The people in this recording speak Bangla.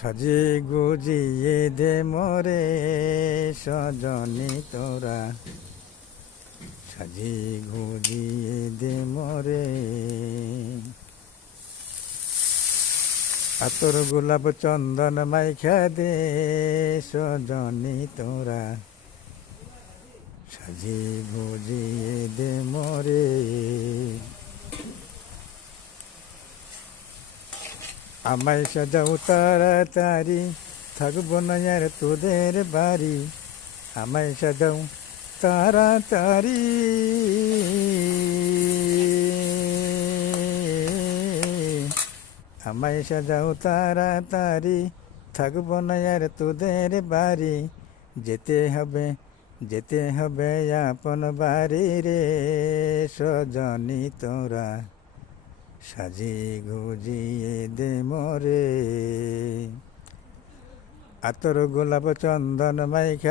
সাজিয়ে গুজিয়ে দে মোরে সজনী তোরা, সাজিয়ে গুজিয়ে দে মোরে। আতর গোলাপ চন্দন মাইখা দে সজনী তোরা, সাজিয়ে গুজিয়ে দে মোরে। আমায় সাজাও তাড়াতাড়ি, থাকবো না আর তোদের বাড়ি। আমায় সাজাও তাড়াতাড়ি, আমায় সাজাও তাড়াতাড়ি, থাকবো না আর তোদের বাড়ি। যেতে হবে আপন বাড়ি রে সজনী তোরা, সাজিয়ে গুজিয়ে দে মোরে। আতর গোলাপ চন্দন মাইখা